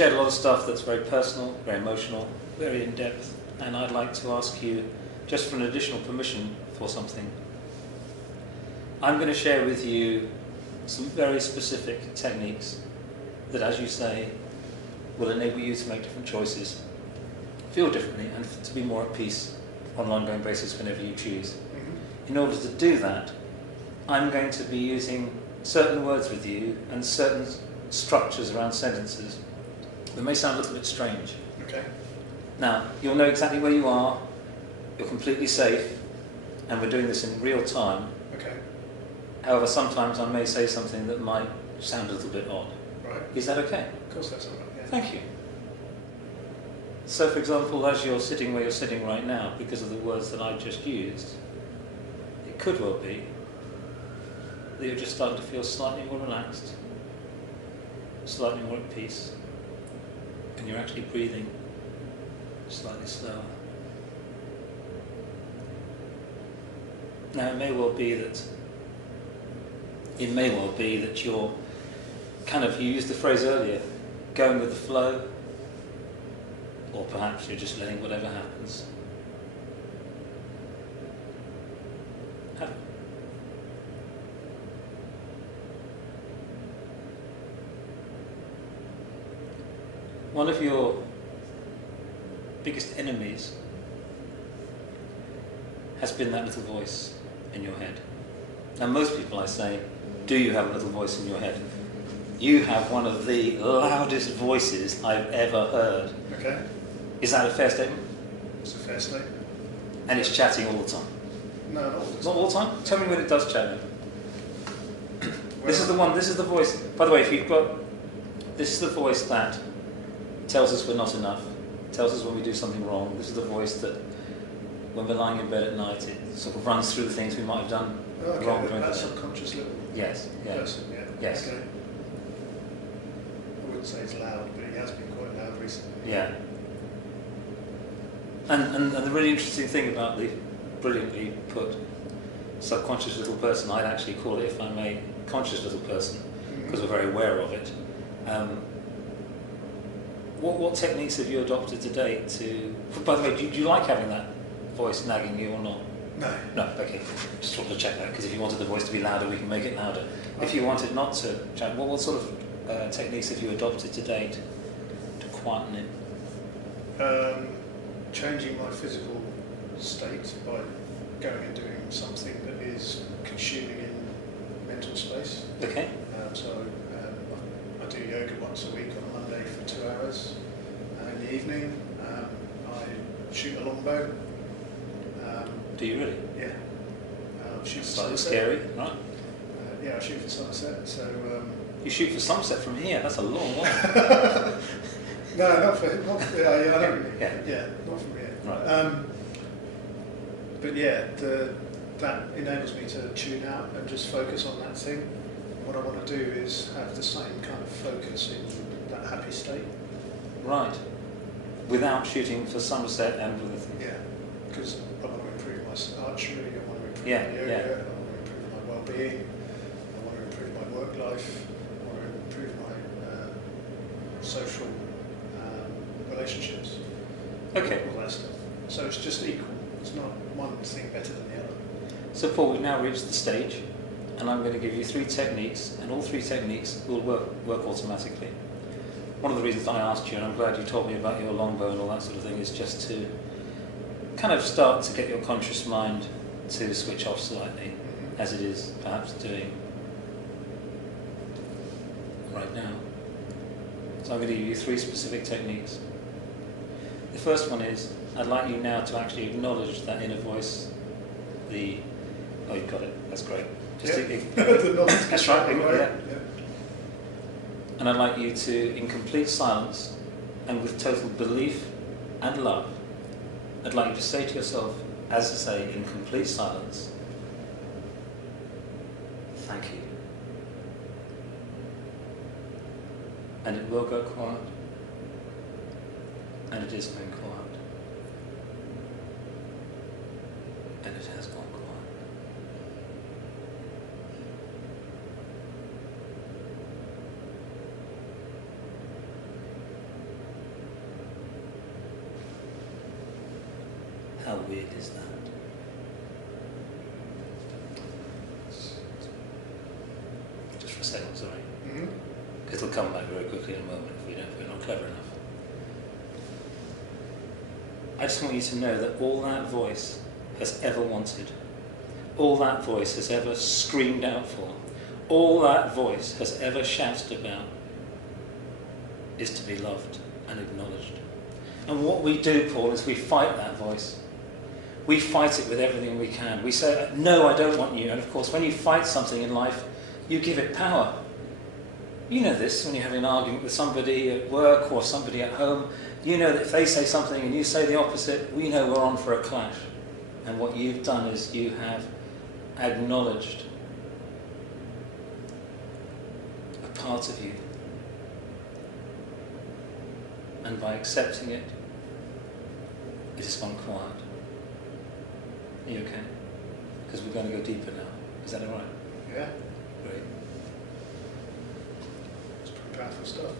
shared a lot of stuff that's very personal, very emotional, very in-depth, and I'd like to ask you, just for an additional permission for something, I'm going to share with you some very specific techniques that, as you say, will enable you to make different choices, feel differently, and to be more at peace on an ongoing basis whenever you choose. In order to do that, I'm going to be using certain words with you and certain structures around sentences that may sound a little bit strange. Okay. Now, you'll know exactly where you are, you're completely safe, and we're doing this in real time. Okay. However, sometimes I may say something that might sound a little bit odd. Right. Is that okay? Of course that's all right. Yeah. Thank you. So, for example, as you're sitting where you're sitting right now, because of the words that I've just used, it could well be that you're just starting to feel slightly more relaxed, slightly more at peace, and you're actually breathing slightly slower. Now, it may well be that you're you used the phrase earlier, going with the flow, or perhaps you're just letting whatever happens happen. One of your biggest enemies has been that little voice in your head. Now, most people, I say, do you have a little voice in your head? You have one of the loudest voices I've ever heard. Okay. Is that a fair statement? It's a fair statement. And it's chatting all the time? No, not all the time. Not all the time? Tell me when it does chat. Well, This is the voice. By the way, this is the voice that tells us we're not enough, tells us when we do something wrong. This is the voice that, when we're lying in bed at night, it sort of runs through the things we might have done wrong during the that's day. subconscious little Yes, yeah. person, yeah. Yes. Okay. I wouldn't say it's loud, but he has been quite loud recently. Yeah. And the really interesting thing about the brilliantly put subconscious little person, I'd actually call it, if I may, conscious little person, because we're very aware of it. What techniques have you adopted to date to... By the way, do you like having that voice nagging you or not? No. No, okay. Just wanted to check that, because if you wanted the voice to be louder, we can make it louder. If you wanted not to chat, what sort of techniques have you adopted to date to quieten it? Changing my physical state by going and doing something that is consuming in mental space. Okay. I do yoga once a week on a Monday for 2 hours. In the evening, I shoot a longbow. Do you really? Yeah. Shoot for Slightly sunset. scary, right? Yeah, I shoot for sunset. So. You shoot for sunset from here. That's a long way. No, not for. Yeah, I don't. Yeah. Not from here. Right. But yeah, that enables me to tune out and just focus on that thing. What I want to do is have the same kind of focus in that happy state. Right. Without shooting for sunset and with the... Yeah, because I want to improve my archery, I want to improve Yeah, my yoga, yeah. I want to improve my well-being, I want to improve my work life, I want to improve my social relationships. Okay. All that stuff. So it's just equal. It's not one thing better than the other. So Paul, we've now reached the stage, and I'm going to give you 3 techniques, and all 3 techniques will work automatically. One of the reasons I asked you, and I'm glad you told me about your longbow and all that sort of thing, is just to kind of start to get your conscious mind to switch off slightly, as it is perhaps doing right now. So I'm going to give you 3 specific techniques. The first one is, I'd like you now to actually acknowledge that inner voice, oh, you've got it, that's great. Just that's right, yeah. And I'd like you to, in complete silence and with total belief and love, I'd like you to say to yourself, as I say, in complete silence, thank you. And it will go quiet. And it is going quiet. And it has gone quiet. weird is that? Just for a second, sorry. Mm-hmm. It'll come back very quickly in a moment if we're not clever enough. I just want you to know that all that voice has ever wanted, all that voice has ever screamed out for, all that voice has ever shouted about is to be loved and acknowledged. And what we do, Paul, is we fight that voice. We fight it with everything we can. We say, no, I don't want you. And of course, when you fight something in life, you give it power. You know this when you're having an argument with somebody at work or somebody at home. You know that if they say something and you say the opposite, we know we're on for a clash. And what you've done is you have acknowledged a part of you. And by accepting it, it has gone quiet. Are you okay? Because we're going to go deeper now. Is that all right? Yeah, Great. it's pretty powerful stuff.